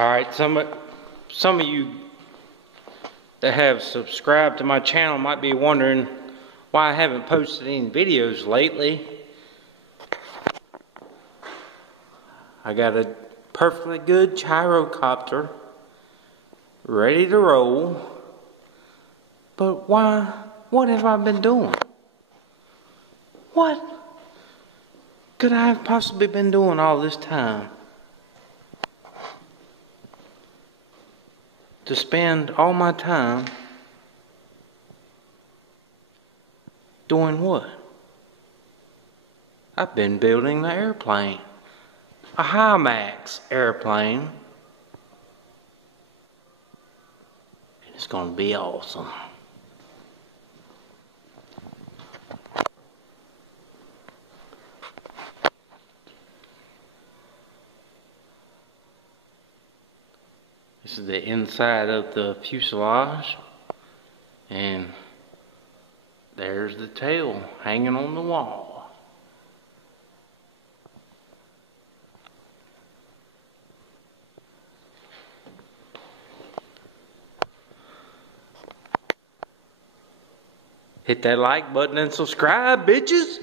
Alright, some of you that have subscribed to my channel might be wondering why I haven't posted any videos lately. I got a perfectly good gyrocopter ready to roll, but why? What have I been doing? What could I have possibly been doing all this time? To spend all my time doing what? I've been building the airplane. A high-max airplane. And it's gonna be awesome. This is the inside of the fuselage, and there's the tail hanging on the wall. Hit that like button and subscribe, bitches!